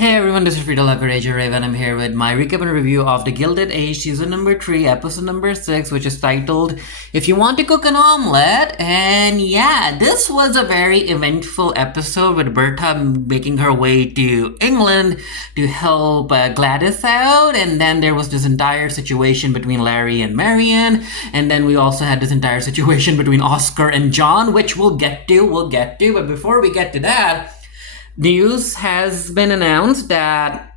Hey everyone, this is Frida Lakaraja Raven. I'm here with my recap and review of the Gilded Age season number 3, episode number 6, which is titled If You Want to Cook an Omelette. And yeah, this was a very eventful episode with Berta making her way to England to help Gladys out. And then there was this entire situation between Larry and Marion. And then we also had this entire situation between Oscar and John, which we'll get to. But before we get to that, news has been announced that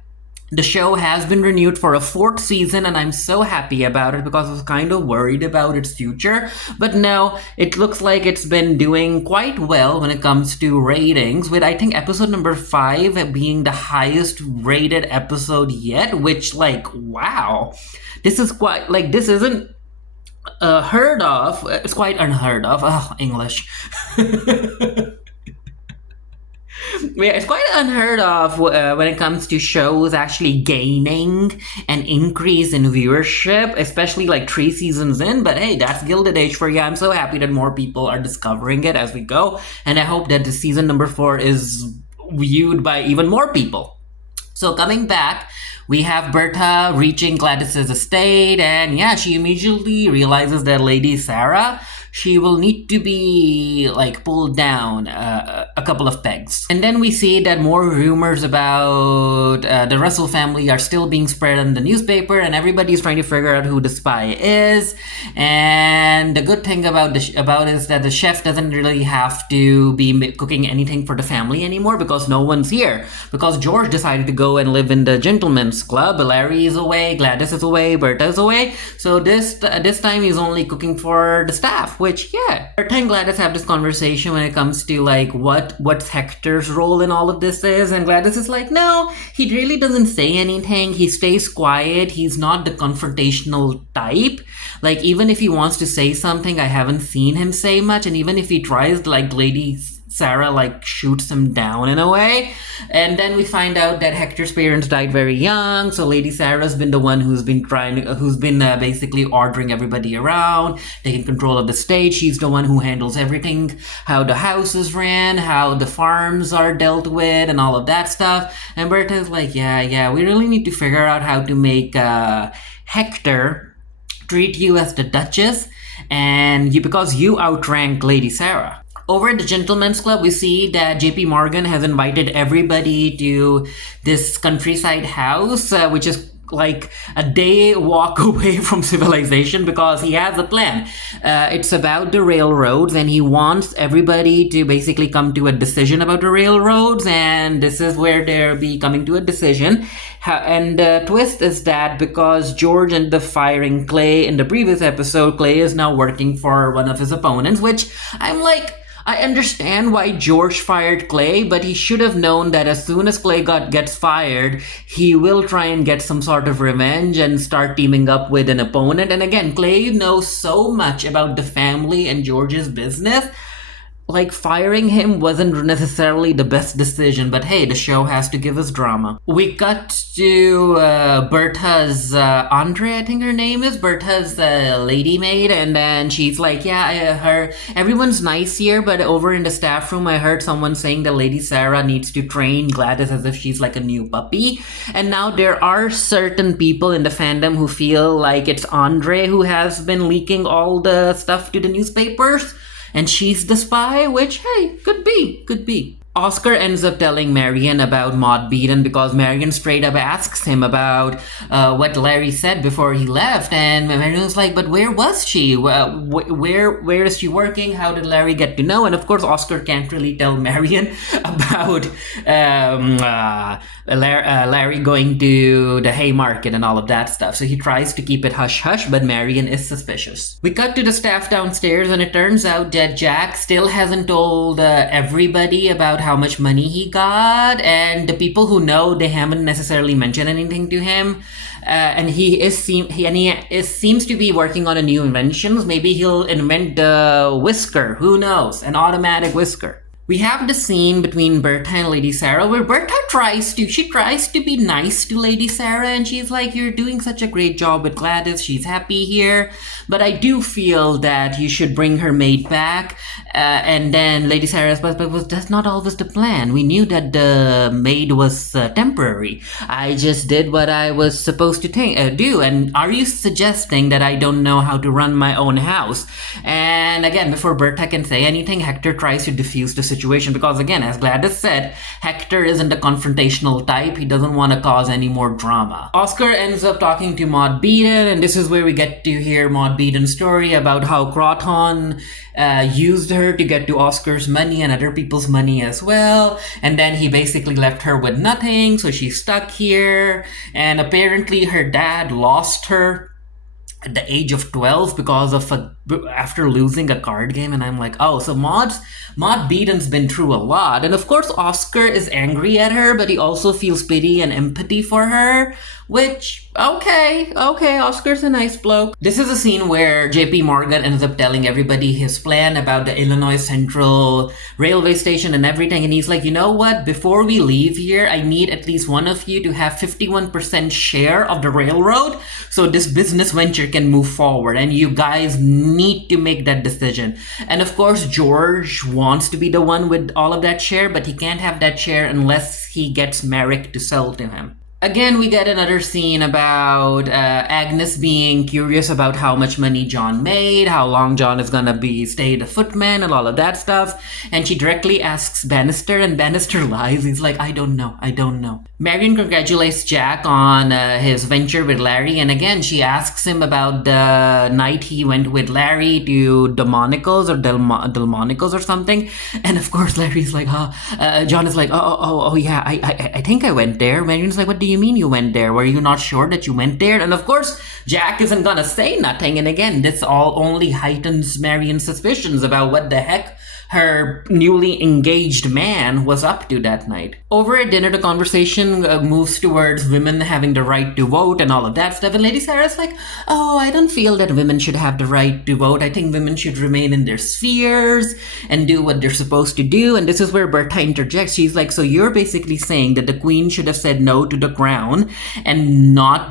the show has been renewed for a 4th season, and I'm so happy about it because I was kind of worried about its future. But no, it looks like it's been doing quite well when it comes to ratings, with I think episode number 5 being the highest rated episode yet, which, wow. This is quite, this isn't heard of. It's quite unheard of. Oh, English. Yeah, it's quite unheard of when it comes to shows actually gaining an increase in viewership, especially 3 seasons in. But hey, that's Gilded Age for you. I'm so happy that more people are discovering it as we go. And I hope that the season number 4 is viewed by even more people. So coming back, we have Berta reaching Gladys's estate, and yeah, she immediately realizes that Lady Sarah, she will need to be pulled down a couple of pegs. And then we see that more rumors about the Russell family are still being spread in the newspaper, and everybody's trying to figure out who the spy is. And the good thing about is that the chef doesn't really have to be cooking anything for the family anymore because no one's here. Because George decided to go and live in the gentleman's club. Larry is away, Gladys is away, Berta is away. So this time he's only cooking for the staff. Which, yeah, Berta and Gladys have this conversation when it comes to what's Hector's role in all of this is, and Gladys is like, no, he really doesn't say anything. He stays quiet. He's not the confrontational type. Even if he wants to say something, I haven't seen him say much, and even if he tries, Lady Sarah shoots him down in a way. And then we find out that Hector's parents died very young, so Lady Sarah's been the one who's been basically ordering everybody around, taking control of the stage. She's the one who handles everything, how the house is ran, how the farms are dealt with, and all of that stuff. And Berta's like, yeah, we really need to figure out how to make Hector treat you as the Duchess, and because you outrank Lady Sarah. Over at the Gentleman's Club, we see that JP Morgan has invited everybody to this countryside house, which is a day walk away from civilization, because he has a plan. It's about the railroads, and he wants everybody to basically come to a decision about the railroads, and this is where they'll be coming to a decision. And the twist is that because George ended up firing Clay in the previous episode, Clay is now working for one of his opponents, which I understand why George fired Clay, but he should have known that as soon as Clay gets fired, he will try and get some sort of revenge and start teaming up with an opponent. And again, Clay knows so much about the family and George's business. Firing him wasn't necessarily the best decision, but hey, the show has to give us drama. We cut to Berta's Andre, I think her name is, Berta's lady maid, and then she's like, everyone's nice here, but over in the staff room, I heard someone saying that Lady Sarah needs to train Gladys as if she's like a new puppy. And now there are certain people in the fandom who feel like it's Andre who has been leaking all the stuff to the newspapers, and she's the spy, which, hey, could be. Oscar ends up telling Marion about Maud Beaton because Marion straight up asks him about what Larry said before he left, and Marion's like, but where was she? Where is she working? How did Larry get to know? And of course, Oscar can't really tell Marion about Larry going to the Haymarket and all of that stuff. So he tries to keep it hush-hush, but Marion is suspicious. We cut to the staff downstairs, and it turns out that Jack still hasn't told everybody about how much money he got, and the people who know, they haven't necessarily mentioned anything to him. And he seems to be working on a new inventions. Maybe he'll invent the whisker. Who knows? An automatic whisker. We have the scene between Berta and Lady Sarah where Berta tries to be nice to Lady Sarah, and she's like, you're doing such a great job with Gladys, she's happy here, but I do feel that you should bring her maid back. And then Lady Sarah, but that's not always the plan. We knew that the maid was temporary. I just did what I was supposed to do, and are you suggesting that I don't know how to run my own house? And again, before Berta can say anything, Hector tries to defuse the situation because, again, as Gladys said, Hector isn't a confrontational type. He doesn't want to cause any more drama. Oscar ends up talking to Maud Beaton, and this is where we get to hear Maud Beaton's story about how Croton used her to get to Oscar's money and other people's money as well, and then he basically left her with nothing, so she's stuck here, and apparently her dad lost her at the age of 12 because of after losing a card game. And I'm like, oh, so Maud Beaton's been through a lot. And of course Oscar is angry at her, but he also feels pity and empathy for her, which, okay, Oscar's a nice bloke. This is a scene where JP Morgan ends up telling everybody his plan about the Illinois Central railway station and everything, and he's like, you know what, before we leave here, I need at least one of you to have 51% share of the railroad so this business venture can move forward, and you guys need to make that decision. And of course George wants to be the one with all of that share, but he can't have that share unless he gets Merrick to sell to him. Again, we get another scene about Agnes being curious about how much money John made, how long John is gonna stay the footman, and all of that stuff. And she directly asks Bannister, and Bannister lies. He's like, I don't know. Marion congratulates Jack on his venture with Larry, and again, she asks him about the night he went with Larry to Delmonico's or something. And of course, Larry's like, John is like, oh yeah, I think I went there. Marion's like, what do you mean you went there? Were you not sure that you went there? And of course, Jack isn't gonna say nothing. And again, this all only heightens Marion's suspicions about what the heck her newly engaged man was up to that night. Over at dinner, the conversation moves towards women having the right to vote and all of that stuff. And Lady Sarah's like, oh, I don't feel that women should have the right to vote. I think women should remain in their spheres and do what they're supposed to do. And this is where Berta interjects. She's like, so you're basically saying that the queen should have said no to the crown and not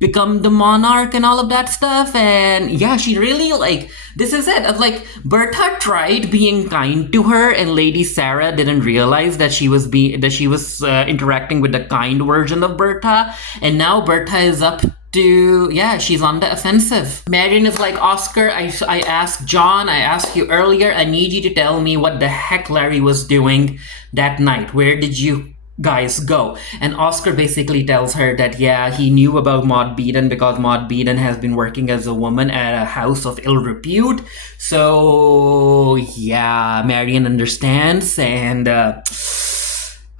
become the monarch and all of that stuff. And yeah, she really, like, this is it. Of like, Berta tried being kind to her, and Lady Sarah didn't realize that she was interacting with the kind version of Berta, and now Berta is up to, yeah, she's on the offensive. Marion is like, Oscar, I asked John, I asked you earlier, I need you to tell me what the heck Larry was doing that night. Where did you guys go? And Oscar basically tells her that, yeah, he knew about Maud Beaton because Maud Beaton has been working as a woman at a house of ill repute. So yeah, Marion understands, and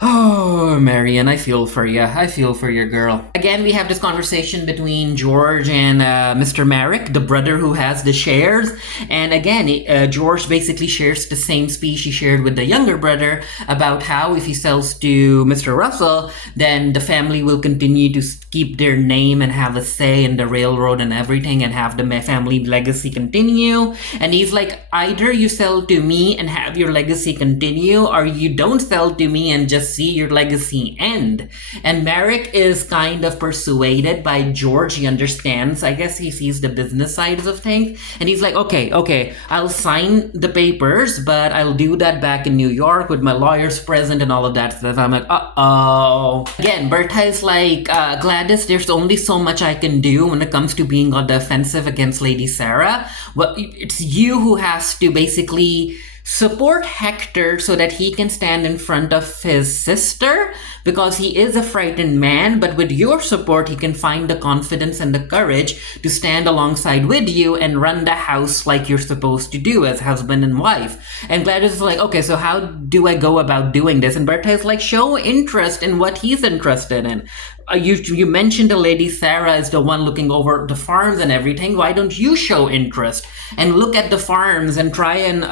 oh, Marion, I feel for you. I feel for your girl. Again, we have this conversation between George and Mr. Merrick, the brother who has the shares. And again, George basically shares the same speech he shared with the younger brother about how if he sells to Mr. Russell, then the family will continue to keep their name and have a say in the railroad and everything and have the family legacy continue. And he's like, either you sell to me and have your legacy continue, or you don't sell to me and just see your legacy end. And Merrick is kind of persuaded by George. He understands. I guess he sees the business sides of things. And he's like, okay, I'll sign the papers, but I'll do that back in New York with my lawyers present and all of that stuff. I'm like, uh-oh. Again, Berta is like, Gladys, there's only so much I can do when it comes to being on the offensive against Lady Sarah. Well, it's you who has to basically support Hector so that he can stand in front of his sister, because he is a frightened man, but with your support he can find the confidence and the courage to stand alongside with you and run the house like you're supposed to do as husband and wife. And Gladys is like, okay, so how do I go about doing this? And Berta is like, show interest in what he's interested in. You mentioned the Lady Sarah is the one looking over the farms and everything. Why don't you show interest and look at the farms and try and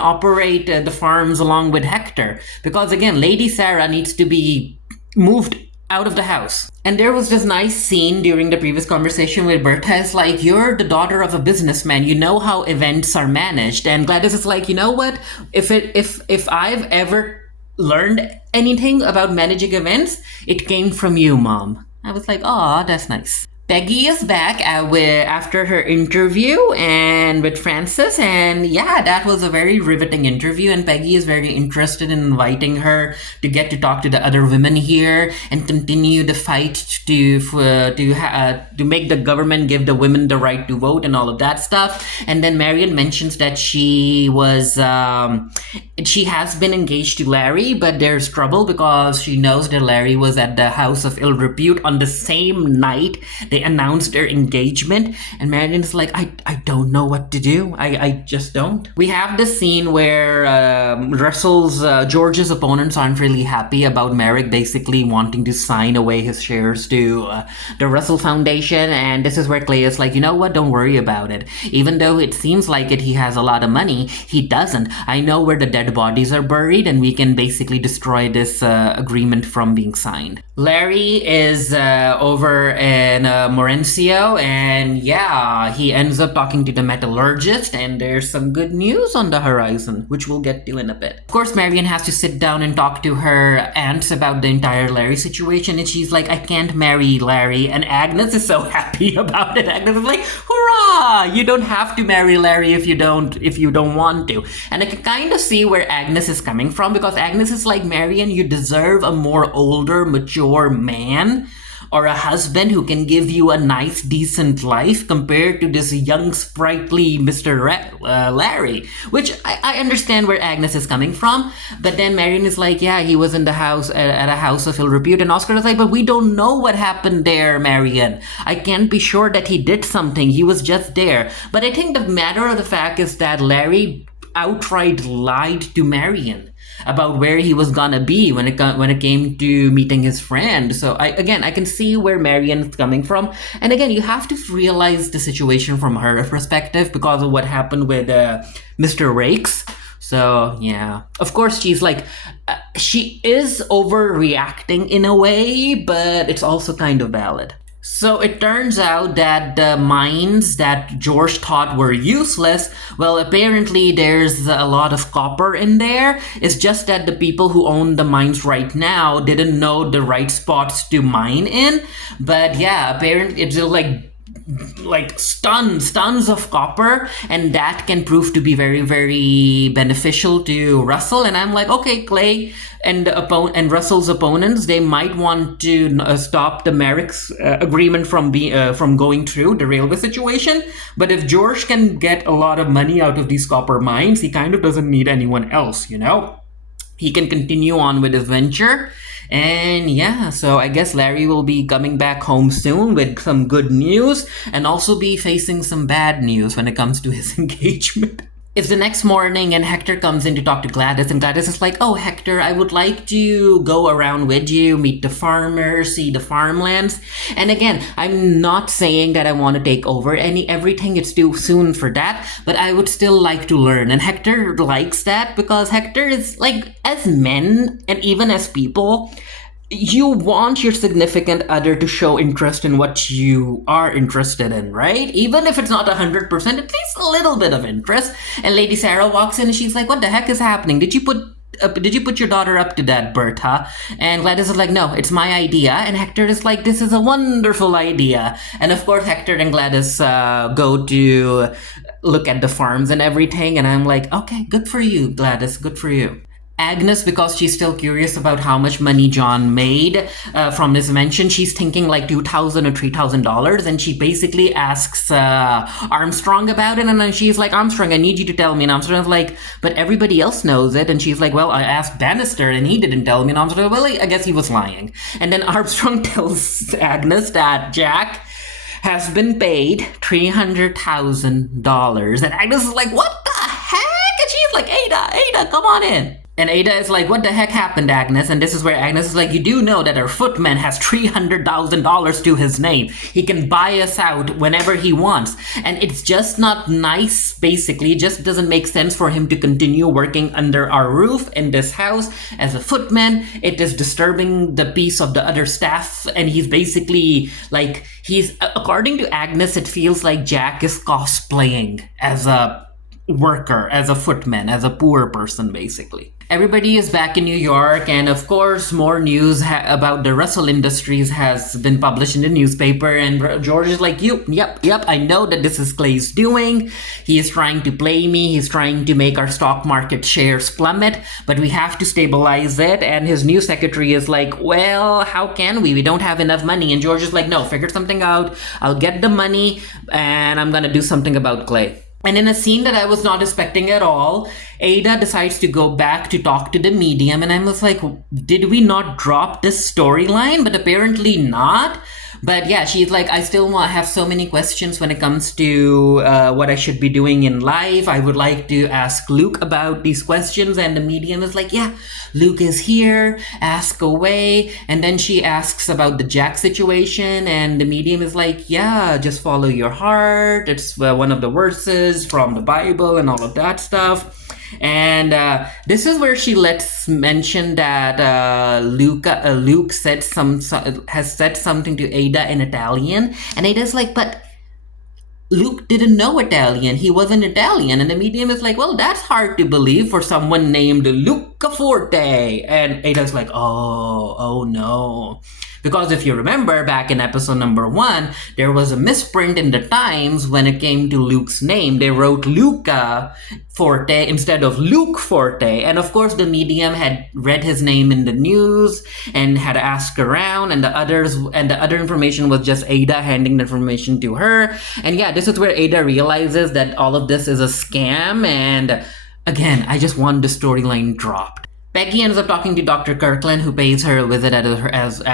operate the farms along with Hector? Because again, Lady Sarah needs to be moved out of the house. And there was this nice scene during the previous conversation where Berta is like, you're the daughter of a businessman. You know how events are managed. And Gladys is like, you know what? If I've ever learned anything about managing events, it came from you, Mom. I was like, oh, that's nice. Peggy is back after her interview and with Francis, and yeah, that was a very riveting interview. And Peggy is very interested in inviting her to get to talk to the other women here and continue the fight to make the government give the women the right to vote and all of that stuff. And then Marion mentions that she has been engaged to Larry, but there's trouble because she knows that Larry was at the house of ill repute on the same night they announced their engagement. And Marion's like, I don't know what to do. I just don't. We have the scene where George's opponents aren't really happy about Merrick basically wanting to sign away his shares to the Russell Foundation. And this is where Clay is like, you know what, don't worry about it. Even though it seems like he has a lot of money, he doesn't. I know where the dead bodies are buried, and we can basically destroy this agreement from being signed. Larry is over in Morencio, and yeah, he ends up talking to the metallurgist, and there's some good news on the horizon, which we'll get to in a bit. Of course, Marion has to sit down and talk to her aunts about the entire Larry situation, and she's like, I can't marry Larry, and Agnes is so happy about it. Agnes is like, hurrah! You don't have to marry Larry if you don't want to. And I can kind of see where Agnes is coming from, because Agnes is like, Marion, you deserve a more older, mature man or a husband who can give you a nice, decent life compared to this young, sprightly Mr. Larry. Which I understand where Agnes is coming from. But then Marion is like, yeah, he was in the house at a house of ill repute. And Oscar is like, but we don't know what happened there, Marion. I can't be sure that he did something. He was just there. But I think the matter of the fact is that Larry outright lied to Marion about where he was gonna be when it came to meeting his friend. So I can see where Marion is coming from. And again, you have to realize the situation from her perspective because of what happened with Mr. Rakes. So yeah, of course she's like, she is overreacting in a way, but it's also kind of valid. So it turns out that the mines that George thought were useless, well, apparently there's a lot of copper in there. It's just that the people who own the mines right now didn't know the right spots to mine in. But yeah, apparently it's like tons of copper, and that can prove to be very, very beneficial to Russell. And I'm like, okay, Clay and Russell's opponents, they might want to stop the Merrick's agreement from going through the railway situation. But if George can get a lot of money out of these copper mines, he kind of doesn't need anyone else, you know? He can continue on with his venture. And yeah, so I guess Larry will be coming back home soon with some good news, and also be facing some bad news when it comes to his engagement. It's the next morning, and Hector comes in to talk to Gladys, and Gladys is like, oh, Hector, I would like to go around with you, meet the farmers, see the farmlands. And again, I'm not saying that I want to take over everything, it's too soon for that, but I would still like to learn. And Hector likes that because Hector is like, as men, and even as people, you want your significant other to show interest in what you are interested in, right? Even if it's not 100%, at least a little bit of interest. And Lady Sarah walks in and she's like, what the heck is happening? Did you put your daughter up to that, Berta? And Gladys is like, no, it's my idea. And Hector is like, this is a wonderful idea. And of course, Hector and Gladys go to look at the farms and everything. And I'm like, okay, good for you, Gladys, good for you. Agnes, because she's still curious about how much money John made from this invention, she's thinking like $2,000 or $3,000, and she basically asks Armstrong about it, and then she's like, Armstrong, I need you to tell me. And Armstrong's like, but everybody else knows it. And she's like, well, I asked Bannister and he didn't tell me. And Armstrong, well, I guess he was lying. And then Armstrong tells Agnes that Jack has been paid $300,000. And Agnes is like, what the heck? And she's like, Ada, come on in. And Ada is like, what the heck happened, Agnes? And this is where Agnes is like, you do know that our footman has $300,000 to his name. He can buy us out whenever he wants. And it's just not nice, basically. It just doesn't make sense for him to continue working under our roof in this house as a footman. It is disturbing the peace of the other staff. And he's basically like, according to Agnes, it feels like Jack is cosplaying as a worker, as a footman, as a poor person, basically. Everybody is back in New York, and of course, more news about the Russell Industries has been published in the newspaper. And George is like, yep, I know that this is Clay's doing. He is trying to play me. He's trying to make our stock market shares plummet, but we have to stabilize it. And his new secretary is like, well, how can we? We don't have enough money. And George is like, no, figure something out. I'll get the money, and I'm gonna do something about Clay. And in a scene that I was not expecting at all, Ada decides to go back to talk to the medium. And I was like, did we not drop this storyline? But apparently not. But yeah, she's like, I still have so many questions when it comes to what I should be doing in life. I would like to ask Luke about these questions. And the medium is like, yeah, Luke is here. Ask away. And then she asks about the Jack situation. And the medium is like, yeah, just follow your heart. It's one of the verses from the Bible and all of that stuff. And this is where she lets mention that Luke has said something to Ada in Italian, and Ada's like, but Luke didn't know Italian. He wasn't Italian. And the medium is like, well, that's hard to believe for someone named Luca Forte. And Ada's like, oh no. Because if you remember back in episode number 1, there was a misprint in the Times when it came to Luke's name. They wrote Luca Forte instead of Luke Forte. And of course, the medium had read his name in the news and had asked around, and the other information was just Ada handing the information to her. And yeah, this is where Ada realizes that all of this is a scam. And again, I just want the storyline dropped. Peggy ends up talking to Dr. Kirkland, who pays her a visit at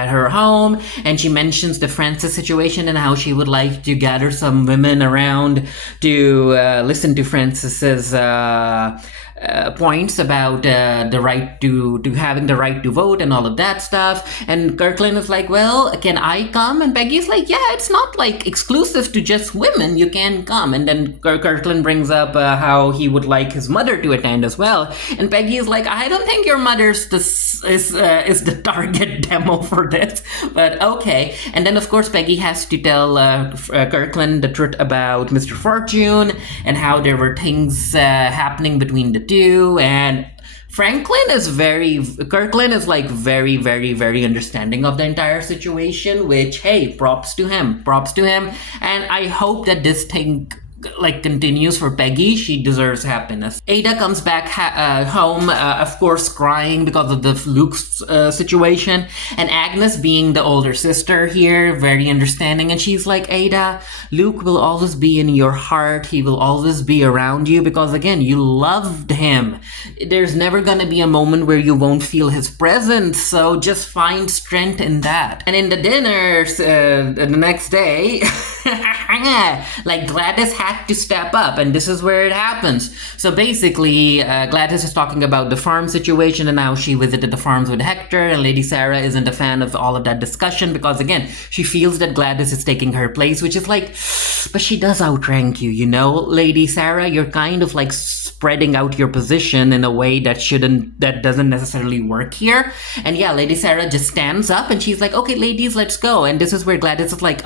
her home, and she mentions the Francis situation and how she would like to gather some women around to listen to Francis's points about the right to having the right to vote and all of that stuff. And Kirkland is like, well, can I come? And Peggy's like, yeah, it's not like exclusive to just women. You can come. And then Kirkland brings up how he would like his mother to attend as well. And Peggy is like, I don't think your mother's is the target demo for this, but okay. And then of course Peggy has to tell Kirkland the truth about Mr. Fortune and how there were things happening between the two. And Kirkland is like very, very, very understanding of the entire situation, which, hey, props to him. And I hope that this thing continues for Peggy. She deserves happiness. Ada comes back home, of course, crying because of the Luke's situation. And Agnes, being the older sister here, very understanding. And she's like, Ada, Luke will always be in your heart. He will always be around you because, again, you loved him. There's never going to be a moment where you won't feel his presence. So just find strength in that. And in the dinners the next day, Gladys had to step up, and this is where it happens. So basically, Gladys is talking about the farm situation and how she visited the farms with Hector, and Lady Sarah isn't a fan of all of that discussion because, again, she feels that Gladys is taking her place, which is like, but she does outrank you, you know, Lady Sarah. You're kind of like spreading out your position in a way that doesn't necessarily work here. And yeah, Lady Sarah just stands up and she's like, okay, ladies, let's go. And this is where Gladys is like,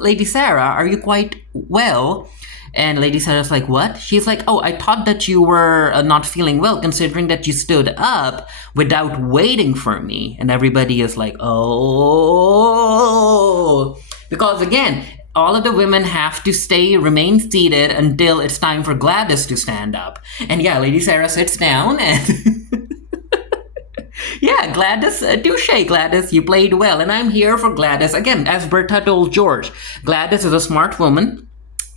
Lady Sarah, are you quite well? And Lady Sarah's like, what? She's like, oh, I thought that you were not feeling well, considering that you stood up without waiting for me. And everybody is like, oh. Because again, all of the women have to remain seated until it's time for Gladys to stand up. And yeah, Lady Sarah sits down and... Yeah, Gladys, touche, Gladys, you played well. And I'm here for Gladys. Again, as Bertha told George, Gladys is a smart woman.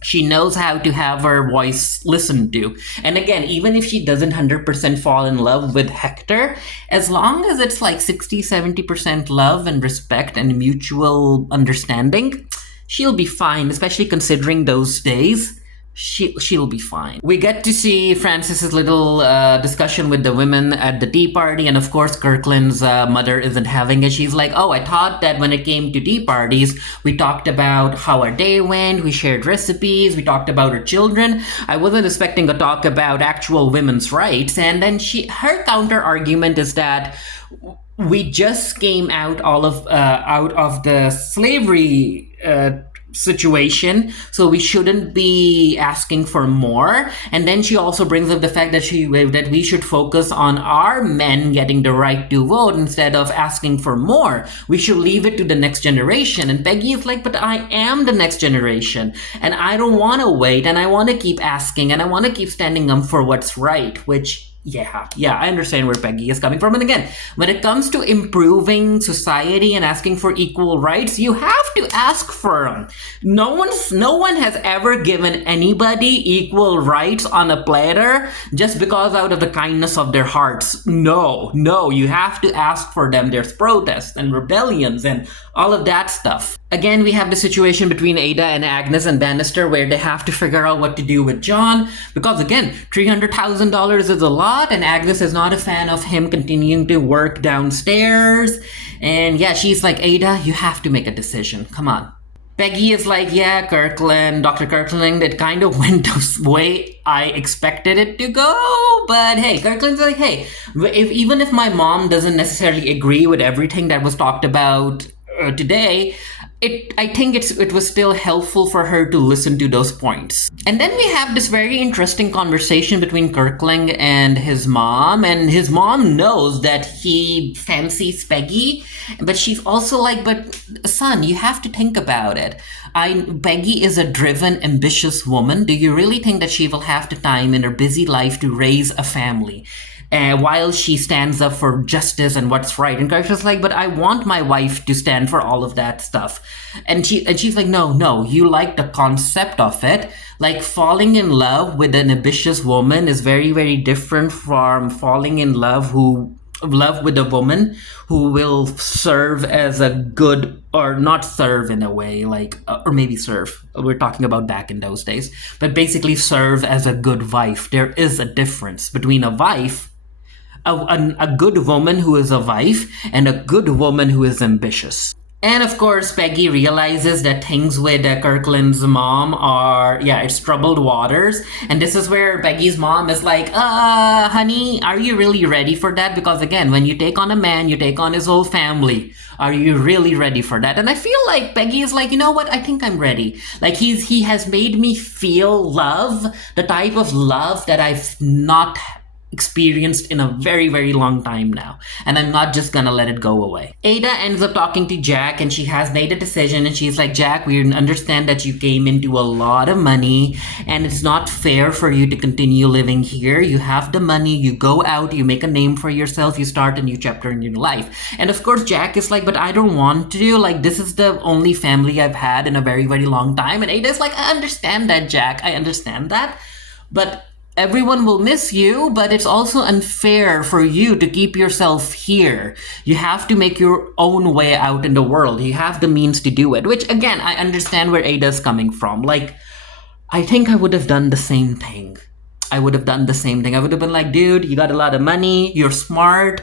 She knows how to have her voice listened to. And again, even if she doesn't 100% fall in love with Hector, as long as it's like 60-70% love and respect and mutual understanding, she'll be fine, especially considering those days. she'll be fine. We get to see Francis's little discussion with the women at the tea party, and of course Kirkland's mother isn't having it. She's like, oh, I thought that when it came to tea parties, we talked about how our day went, we shared recipes, we talked about our children. I wasn't expecting a talk about actual women's rights. And then her counter argument is that we just came out out of the slavery situation, so we shouldn't be asking for more. And then she also brings up the fact that we should focus on our men getting the right to vote instead of asking for more. We should leave it to the next generation. And Peggy is like, but I am the next generation, and I don't want to wait, and I want to keep asking, and I want to keep standing up for what's right. Which, yeah, I understand where Peggy is coming from. And again, when it comes to improving society and asking for equal rights, you have to ask for them. No one has ever given anybody equal rights on a platter just because out of the kindness of their hearts. No, you have to ask for them. There's protests and rebellions and all of that stuff. Again, we have the situation between Ada and Agnes and Bannister where they have to figure out what to do with John, because again, $300,000 is a lot, and Agnes is not a fan of him continuing to work downstairs. And yeah, she's like, Ada, you have to make a decision. Come on. Peggy is like, yeah, Dr. Kirkland, it kind of went the way I expected it to go. But hey, Kirkland's like, hey, even if my mom doesn't necessarily agree with everything that was talked about today, I think it was still helpful for her to listen to those points. And then we have this very interesting conversation between Kirkland and his mom, and his mom knows that he fancies Peggy, but she's also like, but son, you have to think about it. Peggy is a driven, ambitious woman. Do you really think that she will have the time in her busy life to raise a family? While she stands up for justice and what's right. And Kirkland's like, but I want my wife to stand for all of that stuff. And she's like, no, you like the concept of it. Like, falling in love with an ambitious woman is very, very different from falling in love with a woman who will serve as a good, or not serve in a way, like, or maybe serve. We're talking about back in those days. But basically serve as a good wife. There is a difference between a wife, a good woman who is a wife, and a good woman who is ambitious. And of course, Peggy realizes that things with Kirkland's mom it's troubled waters. And this is where Peggy's mom is like, honey, are you really ready for that? Because again, when you take on a man, you take on his whole family. Are you really ready for that? And I feel like Peggy is like, you know what? I think I'm ready. Like, he has made me feel love, the type of love that I've not experienced in a very, very long time now. And I'm not just gonna let it go away. Ada ends up talking to Jack, and she has made a decision, and she's like, Jack, we understand that you came into a lot of money, and it's not fair for you to continue living here. You have the money, you go out, you make a name for yourself, you start a new chapter in your life. And of course, Jack is like, but I don't want to. Like, this is the only family I've had in a very, very long time. And Ada's like, I understand that, Jack. I understand that. But everyone will miss you, but it's also unfair for you to keep yourself here. You have to make your own way out in the world. You have the means to do it, which again, I understand where Ada's coming from. Like, I think I would have done the same thing. I would have been like, dude, you got a lot of money, you're smart,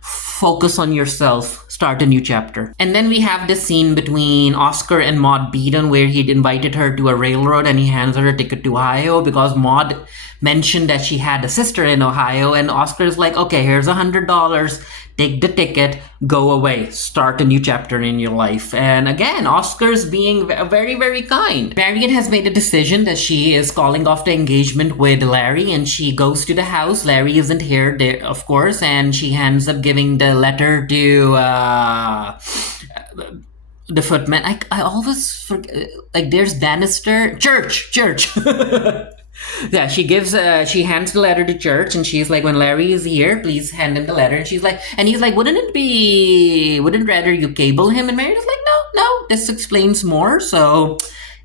focus on yourself, start a new chapter. And then we have this scene between Oscar and Maud Beaton where he'd invited her to a railroad, and he hands her a ticket to Ohio because Maud mentioned that she had a sister in Ohio, and Oscar's like, okay, here's $100, take the ticket, go away, start a new chapter in your life. And again, Oscar's being very, very kind. Marion has made a decision that she is calling off the engagement with Larry, and she goes to the house. Larry isn't here, of course, and she ends up giving the letter to the footman. I always forget, like, there's Bannister, Church. Yeah, she hands the letter to Church, and she's like, when Larry is here, please hand him the letter. And he's like, wouldn't rather you cable him? And Marion is like, no, this explains more, so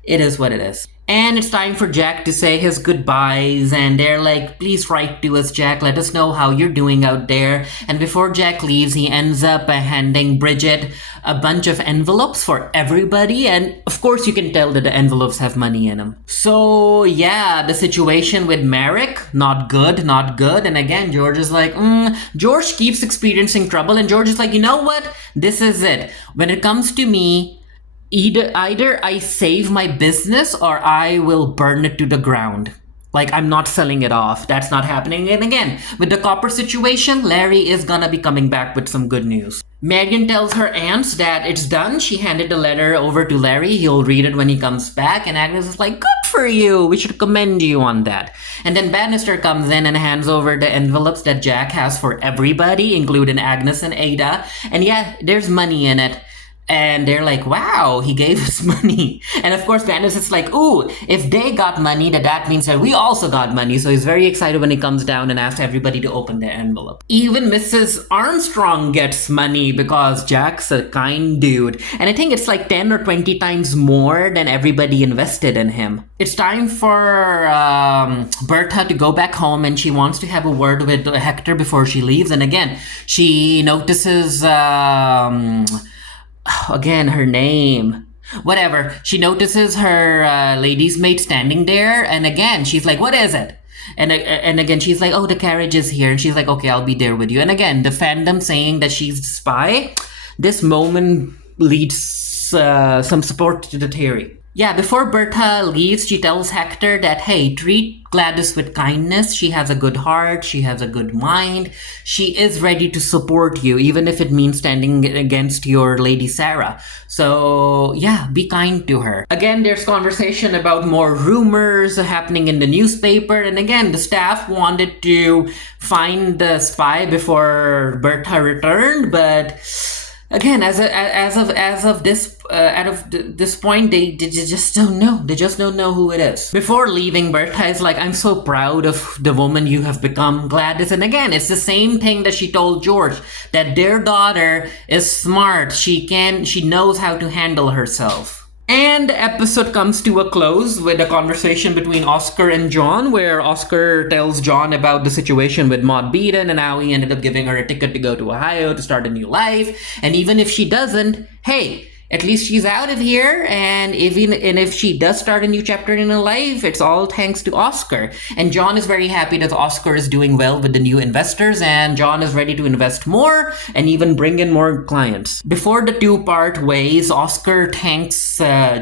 it is what it is. And it's time for Jack to say his goodbyes, and they're like, please write to us, Jack, let us know how you're doing out there. And before Jack leaves, he ends up handing Bridget a bunch of envelopes for everybody, and of course you can tell that the envelopes have money in them. So yeah, the situation with Merrick, not good, not good. And again, George is like, George keeps experiencing trouble, and George is like, you know what, this is it. When it comes to me, either I save my business or I will burn it to the ground. Like, I'm not selling it off. That's not happening. And again, with the copper situation, Larry is gonna be coming back with some good news. Marion tells her aunts that it's done. She handed the letter over to Larry. He'll read it when he comes back. And Agnes is like, good for you. We should commend you on that. And then Bannister comes in and hands over the envelopes that Jack has for everybody, including Agnes and Ada. And yeah, there's money in it. And they're like, wow, he gave us money. And of course, Bannister is like, ooh, if they got money, that means that we also got money. So he's very excited when he comes down and asks everybody to open their envelope. Even Mrs. Armstrong gets money because Jack's a kind dude. And I think it's like 10 or 20 times more than everybody invested in him. It's time for Bertha to go back home, and she wants to have a word with Hector before she leaves. And again, she notices... again, her name. Whatever. She notices her lady's maid standing there, and again, she's like, what is it? And again, she's like, oh, the carriage is here. And she's like, okay, I'll be there with you. And again, the fandom saying that she's the spy. This moment leads some support to the theory. Yeah, before Bertha leaves, she tells Hector that, hey, treat Gladys with kindness. She has a good heart. She has a good mind. She is ready to support you, even if it means standing against your Lady Sarah. So, yeah, be kind to her. Again, there's conversation about more rumors happening in the newspaper. And again, the staff wanted to find the spy before Bertha returned, but... again, as of this point, they just don't know. They just don't know who it is. Before leaving, Bertha is like, I'm so proud of the woman you have become, Gladys. And again, it's the same thing that she told George, that their daughter is smart. She knows how to handle herself. And the episode comes to a close with a conversation between Oscar and John, where Oscar tells John about the situation with Maud Beaton and how he ended up giving her a ticket to go to Ohio to start a new life. And even if she doesn't, hey, at least she's out of here, and if she does start a new chapter in her life, it's all thanks to Oscar. And John is very happy that Oscar is doing well with the new investors, and John is ready to invest more and even bring in more clients. Before the two part ways, Oscar thanks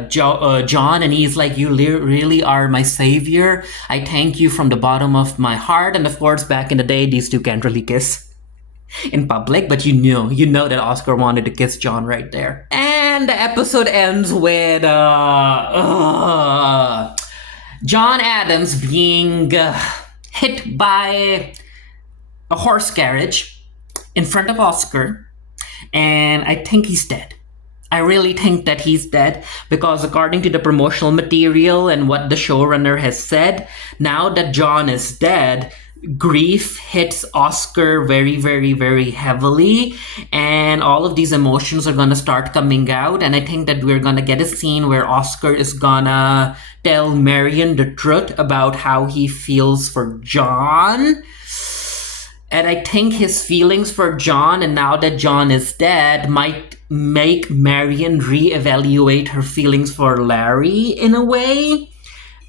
John, and he's like, you really are my savior. I thank you from the bottom of my heart. And of course, back in the day, these two can't really kiss in public, but you know that Oscar wanted to kiss John right there. And the episode ends with John Adams being hit by a horse carriage in front of Oscar, and I think he's dead. I really think that he's dead, because according to the promotional material and what the showrunner has said, now that John is dead, grief hits Oscar very, very, very heavily, and all of these emotions are gonna start coming out. And I think that we're gonna get a scene where Oscar is gonna tell Marion the truth about how he feels for John. And I think his feelings for John, and now that John is dead, might make Marion reevaluate her feelings for Larry in a way,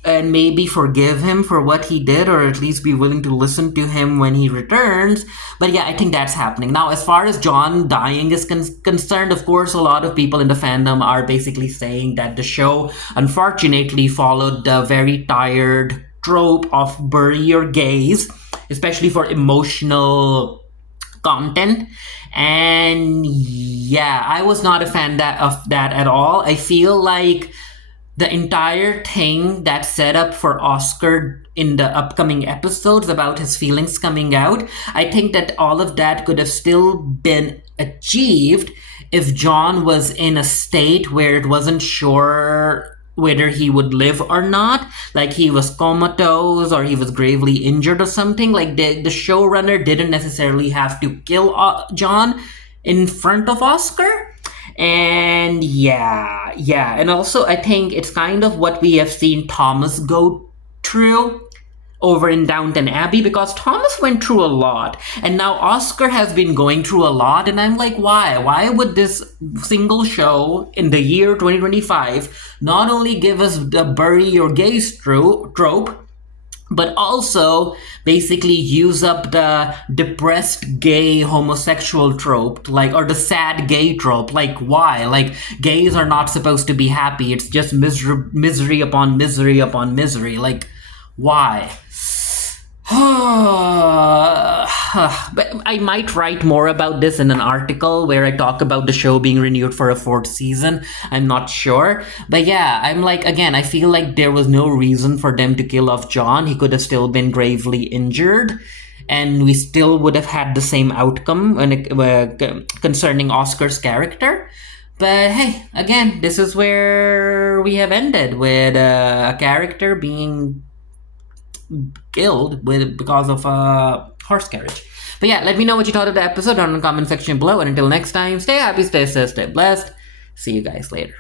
and maybe forgive him for what he did, or at least be willing to listen to him when he returns. But yeah, I think that's happening. Now, as far as John dying is concerned, of course, a lot of people in the fandom are basically saying that the show, unfortunately, followed the very tired trope of bury your gays, especially for emotional content. And yeah, I was not a fan of that at all. I feel like the entire thing that's set up for Oscar in the upcoming episodes about his feelings coming out, I think that all of that could have still been achieved if John was in a state where it wasn't sure whether he would live or not, like he was comatose or he was gravely injured or something. Like the showrunner didn't necessarily have to kill John in front of Oscar. And yeah. And also, I think it's kind of what we have seen Thomas go through over in Downton Abbey, because Thomas went through a lot, and now Oscar has been going through a lot, and I'm like, why? Why would this single show in the year 2025 not only give us the bury your gays trope, but also basically use up the depressed gay homosexual trope, like, or the sad gay trope? Like, why? Like, gays are not supposed to be happy. It's just misery upon misery upon misery. Like, why? But I might write more about this in an article where I talk about the show being renewed for a fourth season. I'm not sure. But yeah, I'm like, again, I feel like there was no reason for them to kill off John. He could have still been gravely injured, and we still would have had the same outcome concerning Oscar's character. But hey, again, this is where we have ended, with a character being killed because of a horse carriage. But yeah, let me know what you thought of the episode down in the comment section below. And until next time, stay happy, stay safe, stay blessed. See you guys later.